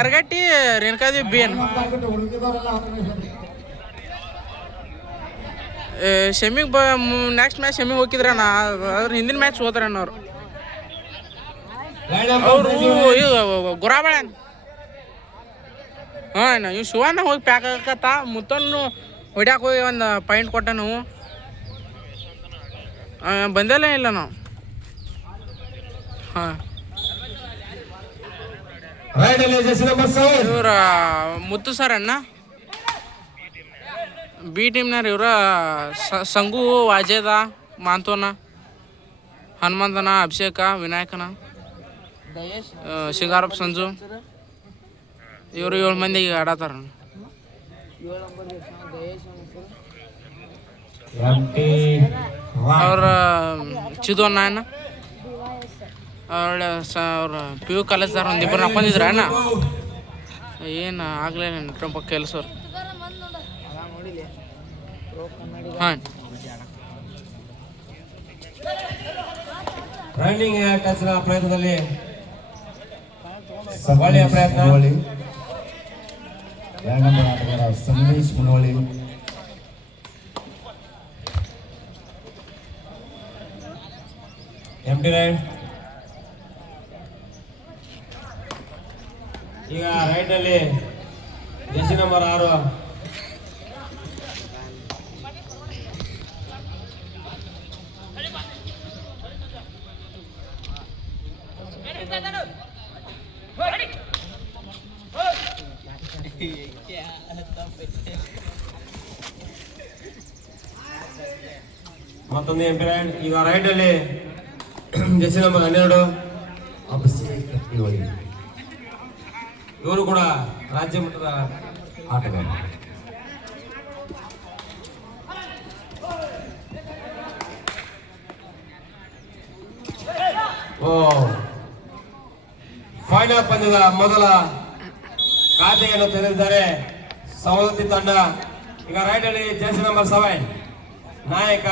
ಎರಗಟ್ಟಿ ರೇಣುಕಾದೇವಿ ಬೇನ್ ಸೆಮಿಗೆ next match ಸೆಮಿಗೆ ಹೋಗಿದ್ರಣ್ಣ. ಅದ್ರ ಹಿಂದಿನ match ಹೋದ್ರಣ್ಣ ಅವರು ಗುರಾಬಾಳನ್. ಹಾಂ ಇವ್ ಶಿವಣ್ಣ ಹೋಗಿ ಪ್ಯಾಕ್ ಹಾಕತ್ತ ಮುತ್ತನ್ನು ಹೊಡ್ಯಾಕೆ ಹೋಗಿ ಒಂದು ಪಾಯಿಂಟ್ ಕೊಟ್ಟ ನಾವು ಬಂದಲ್ಲೇ ಇಲ್ಲ ನಾವು. ಹಾಂ ಇವ್ರ ಮುತ್ತು ಸರ್ ಅಣ್ಣ ಬಿ ಟೀಮ್ನಾರ ಇವ್ರ ಸಂಗು ವಾಜೇದ ಮಾಂತೋನ ಹನುಮಂತನ ಅಭಿಷೇಕ ವಿನಾಯಕನ ಶಿಂಗಾರಪ್ಪ ಸಂಜು ಇವರು 7 ಮಂದಿಗೆ ಆಡತ್ತಾರ. ಅವ್ರ ಚಿದು ಅಣ್ಣ ಅವ್ರ ಪಿ ಯು ಕಾಲೇಜ್ದಾರ ಒಂದಿಬ್ಬರು ಹಾಕೊಂಡಿದ್ರ ಅಣ್ಣ. ಏನು ಆಗ್ಲಿಲ್ಲ ಕೆಲಸ ಅವ್ರು. ಹಾಂ ರನ್ನಿಂಗ್ ಟಚ್ನ ಪ್ರಯತ್ನದಲ್ಲಿ ಒಳ್ಳೆಯ ಪ್ರಯತ್ನ. ಆಟಗಾರ ಸಂದೇಶ್ ಮುನೋಳಿ ಎಂಟಿ ರೈಟ್. ಈಗ ರೈಟ್ ಅಲ್ಲಿ ಜೆಸಿ ನಂಬರ್ 6 ಮತ್ತೊಂದು ಎಂಪಿ ರೈಟ್. ಈಗ ರೈಟ್ ಅಲ್ಲಿ ಜೆಸಿ ನಂಬರ್ 12 ಅಭಿಷೇಕ್ ಕಟ್ಟಿವಳಿ. ಇವರು ಕೂಡ ರಾಜ್ಯ ಮಟ್ಟದ ಆಟಗಾರ. ಫೈನಲ್ ಪಂದ್ಯದ ಮೊದಲ ಖಾತೆಯನ್ನು ತೆರೆದಿದ್ದಾರೆ ಸವದತ್ತಿ ತಂಡ. ಈಗ ರೈಟ್ ಅಲ್ಲಿ ಜೆಸಿ ನಂಬರ್ 7 ನಾಯಕ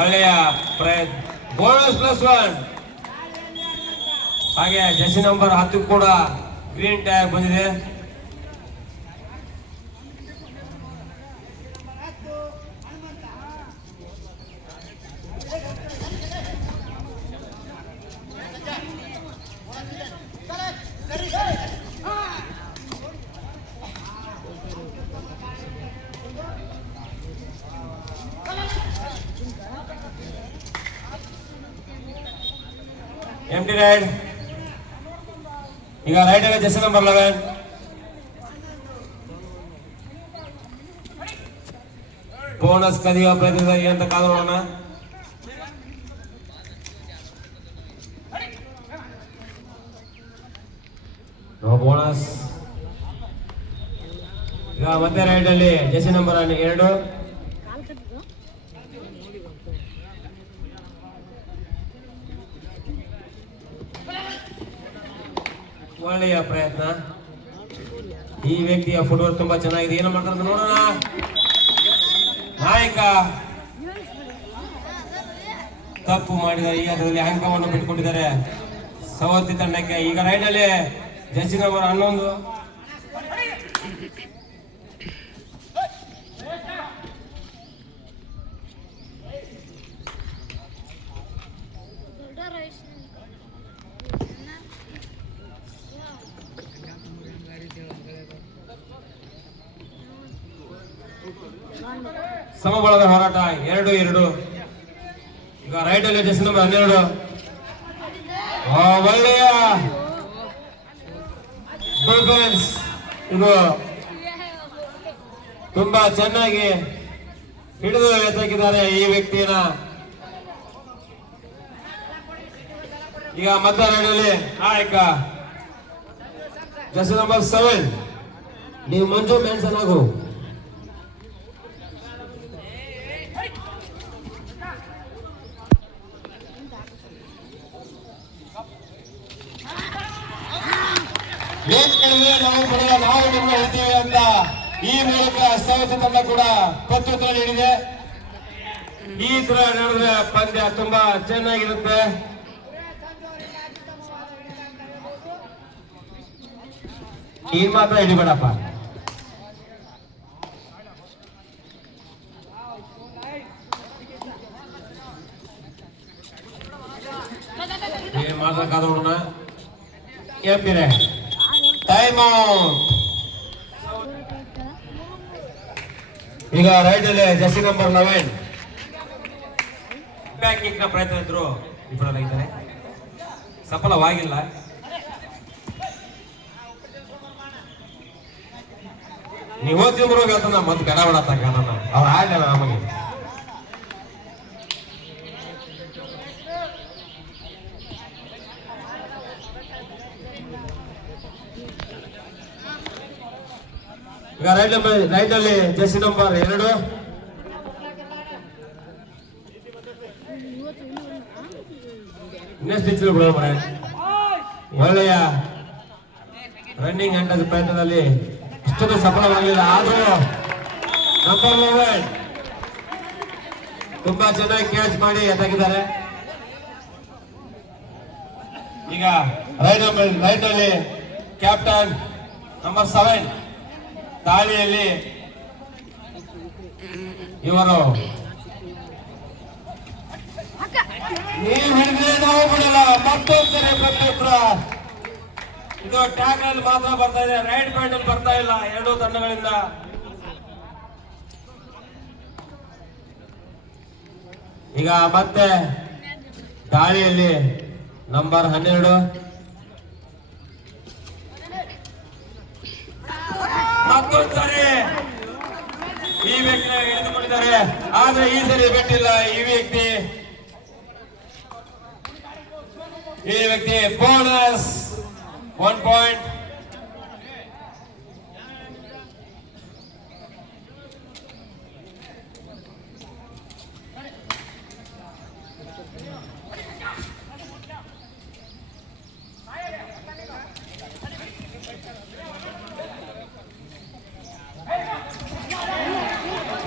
ಒಳ್ಳೆಯ ಪ್ರಯತ್ನ. ಬೋನಸ್ +1. ಹಾಗೆ ಜೆಸಿ ನಂಬರ್ 10 ಕೂಡ ಗ್ರೀನ್ ಟ್ಯಾಗ್ ಬಂದಿದೆ. Empty raid. ಈಗ ರೈಟ್ ಅಲ್ಲಿ ಜೆಸಿ ನಂಬರ್ 11 ಬೋನಸ್ ಕದಿಯುವ ಪ್ರಯತ್ನದಲ್ಲಿ ಅಂತ ಕಾದು ನೋಡೋಣ. No bonus. ಈಗ ಮತ್ತೆ ರೈಟ್ ಅಲ್ಲಿ ಜೆಸಿ ನಂಬರ್ 2 ಒಳ್ಳೆಯ ಪ್ರಯತ್ನ. ಈ ವ್ಯಕ್ತಿಯ ಫುಟ್ಬಾಲ್ ತುಂಬಾ ಚೆನ್ನಾಗಿದೆ. ಏನು ಮಾಡ್ತಾರೆ ನೋಡೋಣ. ನಾಯಕ ತಪ್ಪು ಮಾಡಿದ ಈ ಹಂತದಲ್ಲಿ ಅಂಕವನ್ನು ಬಿಟ್ಟುಕೊಟ್ಟಿದ್ದಾರೆ ಸವದತ್ತಿ ತಂಡಕ್ಕೆ. ಈಗ ರೈಟ್ ಅಲ್ಲಿ ಜೆಸಿ ನಂಬರ್ 11 ಸಮಬಲದ ಹೋರಾಟ 2-2. ಈಗ ರೈಟ್ ಅಲ್ಲಿ ಜೆಸಿ ನಂಬರ್ 12 ಒಳ್ಳೆಯ ಡಿಫೆನ್ಸ್. ಇದು ತುಂಬಾ ಚೆನ್ನಾಗಿ ಹಿಡಿದು ಎತ್ತಕ್ಕಿದ್ದಾರೆ ಈ ವ್ಯಕ್ತಿಯನ್ನ. ಈಗ ಮತ್ತೆ ರೈಟ್ ಅಲ್ಲಿ ನಾಯಕ ಜೆಸಿ ನಂಬರ್ 7 ನೀವು ಮಂಜು ಮ್ಯಾನ್ಸನ್ ಆಗು. ಹಿಡಿದ್ರೆ ನಾವು ಬಿಡಲ್ಲ, ನಾವು ನಿಮ್ಮ ಹಿಡಿತೀವಿ ಅಂತ ಈ ಮೂಲಕ ಸೌತ್ ತಂಡ ಕೂಡ ಪ್ರತ್ಯುತ್ತರ ನೀಡಿದೆ. ಈ ತರ ನಡೆದ್ರೆ ಪಂದ್ಯ ತುಂಬಾ ಚೆನ್ನಾಗಿರುತ್ತೆ. ಈ ಮಾತ್ರ ಹಿಡಿಬೇಡಪ್ಪ. ಏನ್ ಮಾಡ್ಬೇಕಾದ ನೋಡೋಣ. ಕೇಳ್ತೀರ ಟೈಮ್ ಔಟ್. ಈಗ ರೈಟ್ ಅಲ್ಲಿ ಜರ್ಸಿ ನಂಬರ್ 11 ಬ್ಯಾಕ್ ಕಿಕ್ ನ ಪ್ರಯತ್ನ ಇದ್ರು ವಿಫಲರಾಗಿದ್ದಾರೆ, ಸಫಲವಾಗಿಲ್ಲ. ನೀವು ಓದ್ತಿ ಬರೋಗಿ ಆತನ ಮತ್ತೆ ಗಡ ಬಿಡತ್ತಾಗ ನನ್ನ ಅವ್ರು ಆಡ್ಲ ನಮಗೆ. ಈಗ ರೈಟ್ ಅಲ್ಲಿ ಜರ್ಸಿ ನಂಬರ್ 2 ಒಳ್ಳೆಯ ರನ್ನಿಂಗ್ ಹಂಟದ ಪ್ರಯತ್ನದಲ್ಲಿ ಇಷ್ಟೊಂದು ಸಫಲವಾಗಲಿಲ್ಲ. ಆದರೂ ನಂಬರ್ 11 ತುಂಬಾ ಚೆನ್ನಾಗಿ ಕ್ಯಾಚ್ ಮಾಡಿ ಎತ್ತಾಗಿದ್ದಾರೆ. ಈಗ ರೈಟ್ ಅಲ್ಲಿ ಕ್ಯಾಪ್ಟನ್ ನಂಬರ್ 7 ದಾಳಿಯಲ್ಲಿ ಇವರು ನೀವು ಹಿಡಿದ್ರೆ ನಾವು ಬಿಡಲ್ಲ. ಮತ್ತೊಂದ್ಸರಿ ಪ್ರತ್ಯುತ್ತರ. ಇದು ಟ್ಯಾಗ್ ಅಲ್ಲಿ ಮಾತ್ರ ಬರ್ತಾ ಇದೆ, ರೈಟ್ ಪಾಯಿಂಟ್ ಅಲ್ಲಿ ಬರ್ತಾ ಇಲ್ಲ ಎರಡೂ ತಂಡಗಳಿಂದ. ಈಗ ಮತ್ತೆ ದಾಳಿಯಲ್ಲಿ ನಂಬರ್ 12 ಮತ್ತೊಂದ್ಸರಿ ಈ ವ್ಯಕ್ತಿ ಹಿಡಿದುಕೊಂಡಿದ್ದಾರೆ. ಆದ್ರೆ ಈ ಸರಿ ಬಿಟ್ಟಿಲ್ಲ ಈ ವ್ಯಕ್ತಿ ಬೋನಸ್ 1 ಪಾಯಿಂಟ್.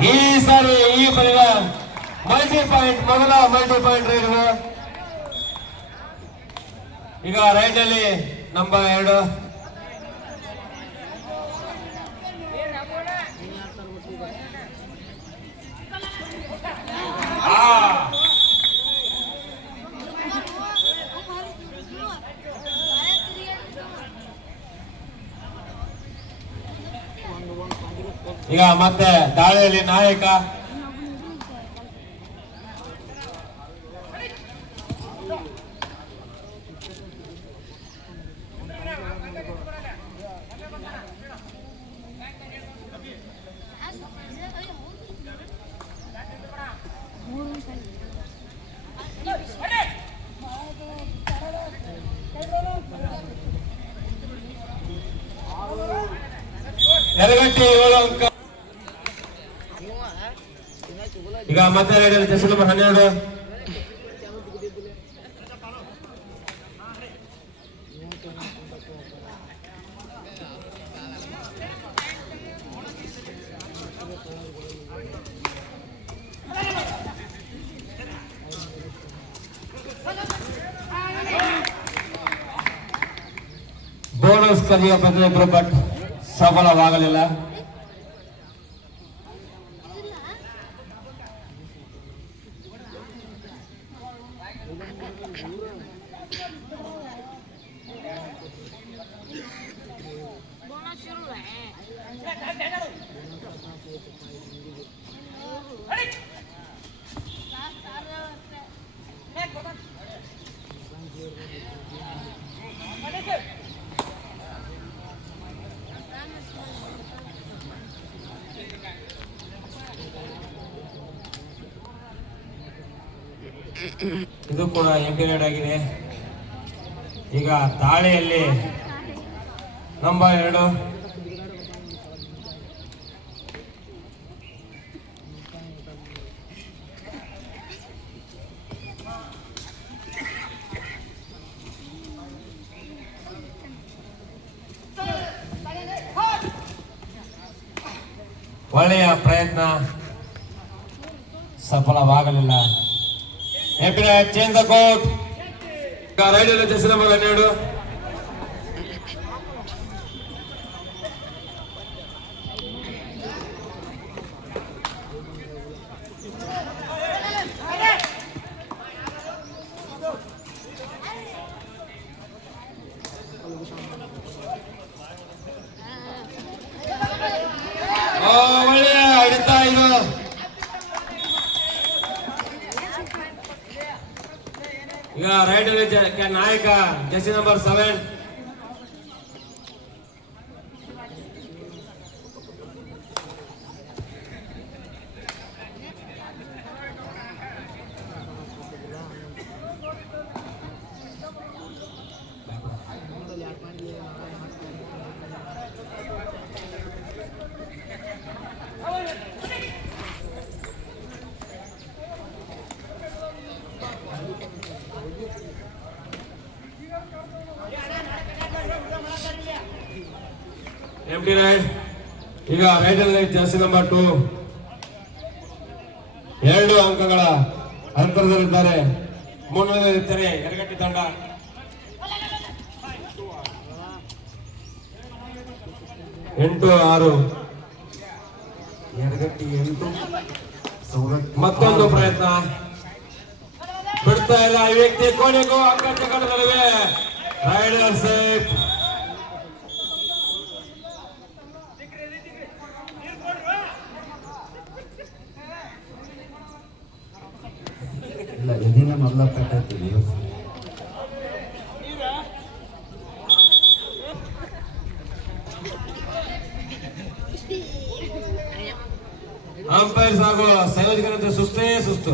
ಈ ಸಾರಿ ಈ ಪಂದ್ಯದ ಮೊದಲ ಮಲ್ಟಿ ಪಾಯಿಂಟ್ ರೈಡರ್. ಈಗ ರೈಟ್ ಅಲ್ಲಿ ನಂಬರ್ 2 ಈಗ ಮತ್ತೆ ದಾಳಿಯಲ್ಲಿ ನಾಯಕ ನೆಲಗಟ್ಟಿ 7 ಅಂಕ. ಈಗ ಮತ್ತೆ ರೈಡರ್ ಜರ್ಸಿ ನಂಬರ್ 12 ಬೋನಸ್ ಕಲಿಯ ಪ್ರತಿಯೊಬ್ಬರು ಬಟ್ ಸಫಲವಾಗಲಿಲ್ಲ. ಇದು ಕೂಡ ಎಂಪಿರೇಡ್ ಆಗಿದೆ. ಈಗ ದಾಳಿಯಲ್ಲಿ ನಂಬರ್ 2 2 ಒಳ್ಳೆಯ ಪ್ರಯತ್ನ ಸಫಲವಾಗಲಿಲ್ಲ. Change the court. Raider jersey number 12. ಒಳ್ಳೆಯ ಹಿಡಿತಾ ಇದು. ಈಗ ರೈಡರ್ ನಾಯಕ ಜೆರ್ಸಿ ನಂಬರ್ 7. Empty raid. ಈಗ ರೈಡರ್ ಜೆರ್ಸಿ ನಂಬರ್ 2 2 ಅಂಕಗಳ ಅಂತರದಲ್ಲಿದ್ದಾರೆ. ಮುನ್ನಡೆಯಲ್ಲಿದ್ದಾರೆ ಯರಗಟ್ಟಿ ತಂಡ. ಎಂಟು 6 ಯರಗಟ್ಟಿ 8 ಸವದತ್ತಿ. ಮತ್ತೊಂದು ಪ್ರಯತ್ನ ಬಿಡ್ತಾ ಇಲ್ಲ ಈ ವ್ಯಕ್ತಿ. ಕೊನೆಗೂ ಅಂಕ ನಡುವೆ ರೈಡರ್ ಸೇಫ್. ಇಲ್ಲ ಎದಿನ ಮೊದಲ ಪೇಟಾಯ್ತೀವಿ. ಅಂಪೈರ್ಸ್ ಹಾಗೂ ಸಂಯೋಜಕರಂತೆ ಸುಸ್ತೇ ಸುಸ್ತು.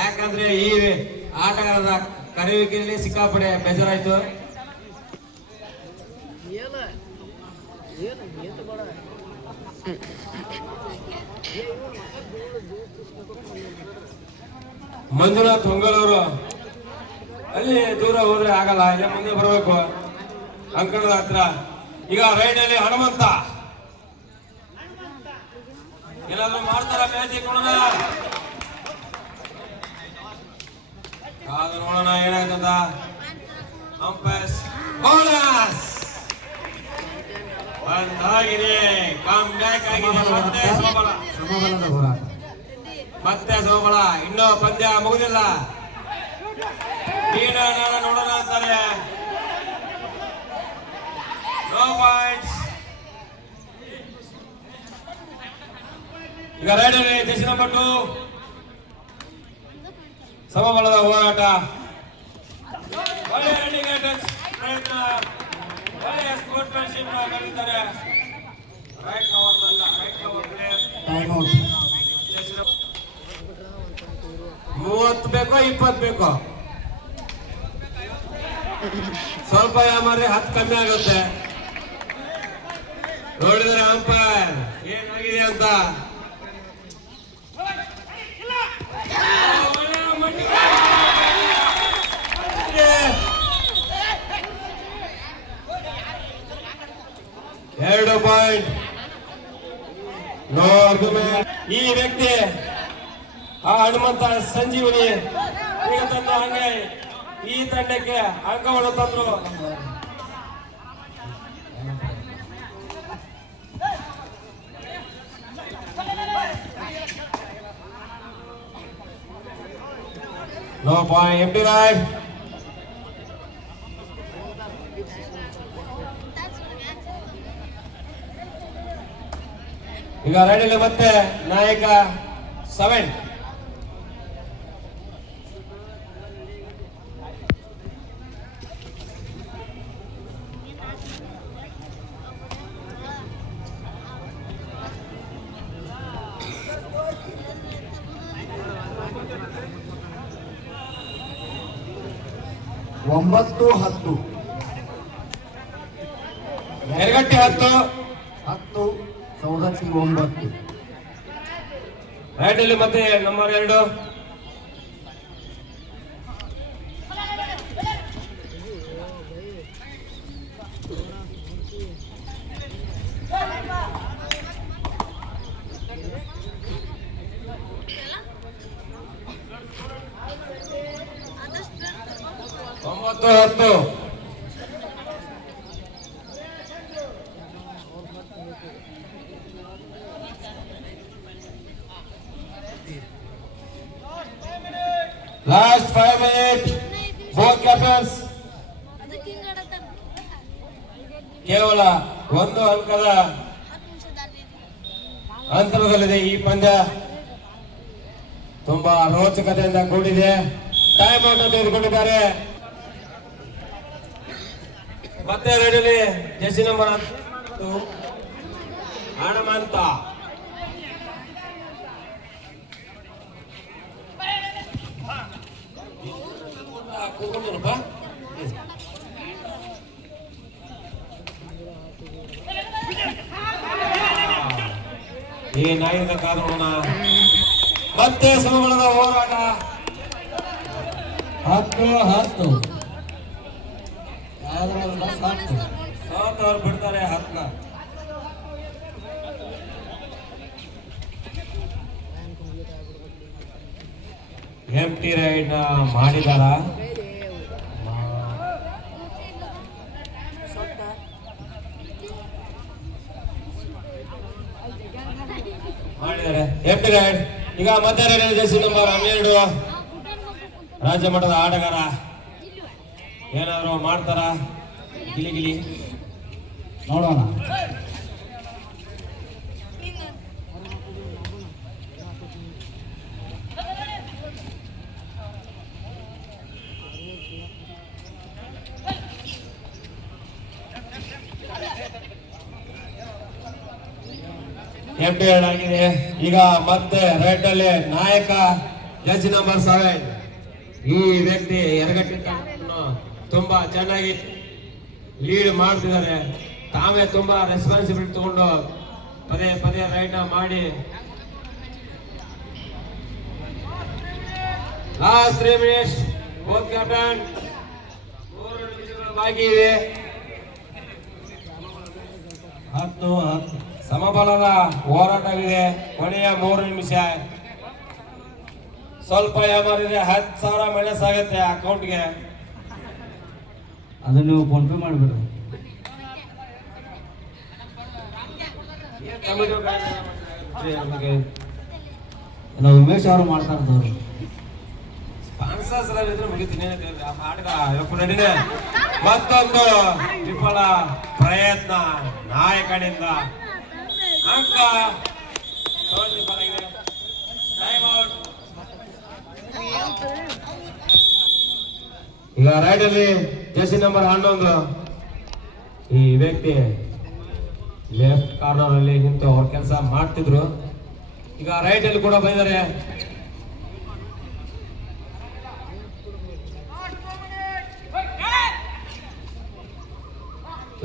ಯಾಕಂದ್ರೆ ಈ ಆಟಗಾರರ ಕರೆಯುವಿಕೆಯಲ್ಲಿ ಸಿಕ್ಕಾಪಡೆ ಬೇಜಾರಾಯ್ತು. ಮಂಜುನಾಥ್ ಹೊಂಗಲವರು ಅಲ್ಲಿ ದೂರ ಹೋದ್ರೆ ಆಗಲ್ಲ, ಇಲ್ಲ ಮುಂದೆ ಬರಬೇಕು ಅಂಕಣದ ಹತ್ರ. ಈಗ ರೈಡಲ್ಲಿ ಹನುಮಂತ ಏನಾದ್ರು ಮಾಡ್ತಾರ ಮ್ಯಾಜಿಕ್ ನೋಡೋಣ. ಕಾದು ನೋಡೋಣ ಏನಾಗ್ತದ. ಅಂಪೈರ್ಸ್ ಬೋನಸ್ ಒಂದಾಗಿದೆ. ಕಮ್ ಬ್ಯಾಕ್ ಆಗಿದೆ. ಮತ್ತೆ ಸಮಬಲ. ಸಮಬಲದ ಹೋರಾಟ. ಮತ್ತೆ ಸಮಬಲ. ಇನ್ನೂ ಪಂದ್ಯ ಮುಗಿದಿಲ್ಲ. ನೋಡೋಣ ಅಂತಾರೆ. No points. ಈಗ ರೈಡರ್ ಜೆರ್ಸಿ ನಂಬರ್ 2 ಸಮಬಲದ ಹೋರಾಟ. ಒಳ್ಳೆಯ ರನ್ನಿಂಗ್ ಅಟೆಂಪ್ಟ್ ಪ್ರಯತ್ನ. ಒಳ್ಳೆಯ ಸ್ಪೋರ್ಟ್ಸ್ಮನ್ಶಿಪ್ ಕಲಿತಾರೆ. Right cover player. Time out. 30 ಬೇಕೋ 20 ಬೇಕೋ? ಸ್ವಲ್ಪ ಯಾಮಾರಿ 10 ಕಮ್ಮಿ ಆಗುತ್ತೆ. ನೋಡಿದ್ರೆ ಅಂಪೈರ್ ಏನಾಗಿದೆ ಅಂತ. ಎರಡು ಪಾಯಿಂಟ್. No argument. ಈ ವ್ಯಕ್ತಿ ಆ ಹನುಮಂತ ಸಂಜೀವನಿ ಈಗ ತಂದು ಹಂಗೆ ಈ ತಂಡಕ್ಕೆ ಅಂಕವನ್ನು ತಂದ್ರು. No point. Empty raid. ಈಗ ರೈಡಲ್ಲಿ ಮತ್ತೆ ನಾಯಕ 7. ಒಂಬತ್ತು 10. ಯರಗಟ್ಟಿ 10 ಸವದತ್ತಿ 9. ರೈಡಲ್ಲಿ ಮತ್ತೆ number 2. 9-10. Last 5 minutes. Both captains. ಕೇವಲ 1 ಅಂಕದ ಅಂತರದಲ್ಲಿದೆ ಈ ಪಂದ್ಯ. ತುಂಬಾ ರೋಚಕತೆಯಿಂದ ಕೂಡಿದೆ. ಟೈಮ್ ಔಟ್ ತೆಗೆದುಕೊಂಡಿದ್ದಾರೆ. ಮತ್ತೆ ರೆಡಿಲಿ ಜೆರ್ಸಿ ನಂಬರ್ 10 ಹನುಮಂತ. ಏನಾಗಿದೆ ಕಾನೂನ. ಮತ್ತೆ ಸಮಬಲದ ಹೋರಾಟ. 10-10. ಸೋತವ್ರು ಬಿಡ್ತಾರೆ 10ನ. ಎಂಟಿ ರೈಡ್ ಮಾಡಿದಾರ. ಮಾಡಿದ್ದಾರೆ ಎಂಟಿ ರೈಡ್. ಈಗ ಮತ್ತೆ ರೈಡ್ ಜೆರ್ಸಿ ನಂಬರ್ 12 ರಾಜ್ಯ ಮಟ್ಟದ ಆಟಗಾರ. ಏನಾದ್ರು ಮಾಡ್ತಾರ ಗಿಲಿ ನೋಡೋಣ. ಎಂಟಿ ರೈಡ್ ಆಗಿದೆ. ಈಗ ಮತ್ತೆ ರೈಟ್ ಅಲ್ಲಿ ನಾಯಕ ಜೆರ್ಸಿ ನಂಬರ್ 7. ಈ ವ್ಯಕ್ತಿ ಎರಗಟ್ಟಿ ತುಂಬಾ ಚೆನ್ನಾಗಿ ಲೀಡ್ ಮಾಡ್ತಿದ್ದಾರೆ. ತಾವೇ ತುಂಬಾ ರೆಸ್ಪಾನ್ಸಿಬಿಲಿಟಿ ತಗೊಂಡು ಪದೇ ಪದೇ ರೈಡ್ ಮಾಡಿ ಲಾಸ್ಟ್ 3 minutes. ಬೋತ್ ಕ್ಯಾಪ್ಟನ್ 3 ನಿಮಿಷಗಳು ಬಾಕಿ ಇದೆ. 10-10. ಸಮಬಲದ ಹೋರಾಟವಿದೆ. ಕೊನೆಯ 3 ನಿಮಿಷ. ಸ್ವಲ್ಪ ಯಾಮಾರಿದ್ರೆ 10,000 ಮೈನಸ್ ಆಗುತ್ತೆ ಅಕೌಂಟ್ಗೆ. ಅದನ್ನ ನೀವು ಫೋನ್ ಪೇ ಮಾಡಿಬಿಡ್ರಿ. ಎಲ್ಲ ಉಮೇಶ್ ಅವರು ಮಾಡ್ತಾ ಇರ್ತಾರೆ. ಸ್ಪಾನ್ಸರ್ಸ್ ಎಲ್ಲ ಇದ್ರೆ ಮುಗಿತೀನಿ. ಮತ್ತೊಂದು ವಿಫಲ ಪ್ರಯತ್ನ ನಾಯಕನಿಂದ. ಅಂಕ ಟೈಮ್ ಔಟ್. ಈಗ ರೈಟ್ ಅಲ್ಲಿ ಜೆರ್ಸಿ ನಂಬರ್ 11 ಈ ವ್ಯಕ್ತಿ ಲೆಫ್ಟ್ ಕಾರ್ನರ್ ಅಲ್ಲಿ ನಿಂತು ಅವ್ರ ಕೆಲಸ ಮಾಡ್ತಿದ್ರು. ಈಗ ರೈಟ್ ಅಲ್ಲಿ ಕೂಡ ಬಂದಿದ್ದಾರೆ.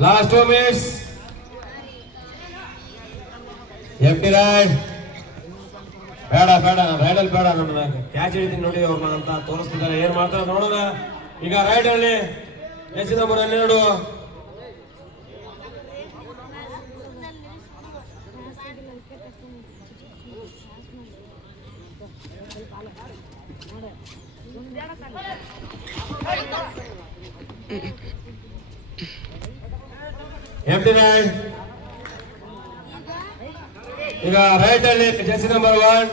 Last 2 minutes. ಎಂಟಿ ರೈಡ್ ಬೇಡ ರೈಡಲ್ಲಿ ಬೇಡ. ನನ್ನ ಕ್ಯಾಚ್ ಹಿಡಿತೀನಿ ನೋಡಿ ಅವ್ರನ್ನ ಅಂತ ತೋರಿಸ್ತಿದ್ದಾರೆ. ಏನ್ ಮಾಡ್ತಾರೆ ನೋಡೋಣ. ಈಗ ರೈಡ್ ಅಲ್ಲಿ ಜೆರ್ಸಿ ನಂಬರ್ 12 ಎಂಟಿ ರೈಡ್. ಈಗ ರೈಟ್ ಅಲ್ಲಿ ಜೆರ್ಸಿ ನಂಬರ್ 1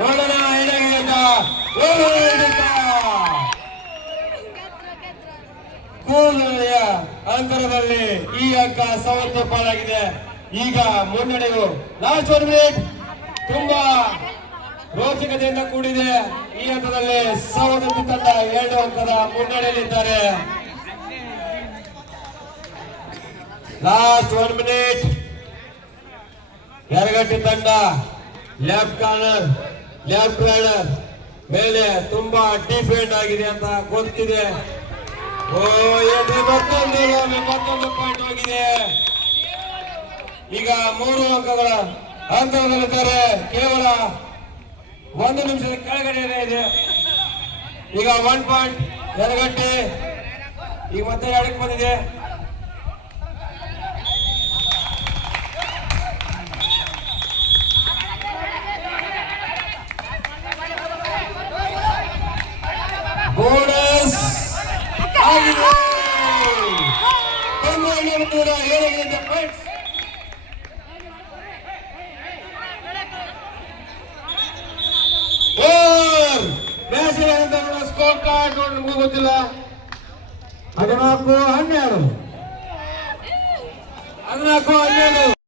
ನೋಡೋಣ ಏನಾಗಿದೆ ಅಂತ. ಕೂದಲಿಯ ಅಂತರದಲ್ಲಿ ಈ ಅಂಕ 70 ಪಾಲಾಗಿದೆ. ಈಗ ಮುನ್ನಡೆಯು ಲಾಸ್ಟ್ 1 minute. ತುಂಬಾ ರೋಚಕತೆಯಿಂದ ಕೂಡಿದೆ. ಈ ಹಂತದಲ್ಲಿ ಸವದತ್ತಿ ತಂಡ 2 ಅಂಕದ ಮುನ್ನಡೆಯಲ್ಲಿದ್ದಾರೆ. Last 1 minute. ಯರಗಟ್ಟಿ ತಂಡ ಲೆಫ್ಟ್ ಕಾರ್ನರ್ ಲೆಫ್ಟ್ ರೈಡರ್ ಮೇಲೆ ತುಂಬಾ ಡಿಫೆಂಡ್ ಆಗಿದೆ ಅಂತ ಗೊತ್ತಿದೆ. ಮತ್ತೊಂದು ಪಾಯಿಂಟ್ ಹೋಗಿದೆ. ಈಗ 3 ಅಂಕಗಳ ಅಂತರದಲ್ಲಿದ್ದಾರೆ. ಕೇವಲ 1 ನಿಮಿಷದ ಕೆಳಗಡೆ ಇದೆ. ಈಗ 1 ಪಾಯಿಂಟ್ ಯರಗಟ್ಟಿ. ಈಗ ಮತ್ತೆ 2ಕ್ಕೆ ಬಂದಿದೆ. ಏನಾಗಿದೆ ಫ್ರೆಂಡ್ಸ್? ಸ್ಕೋರ್ ಕಾರ್ಡ್ ನೋಡಿ ನಮಗೂ ಗೊತ್ತಿಲ್ಲ. 14-12. 14-12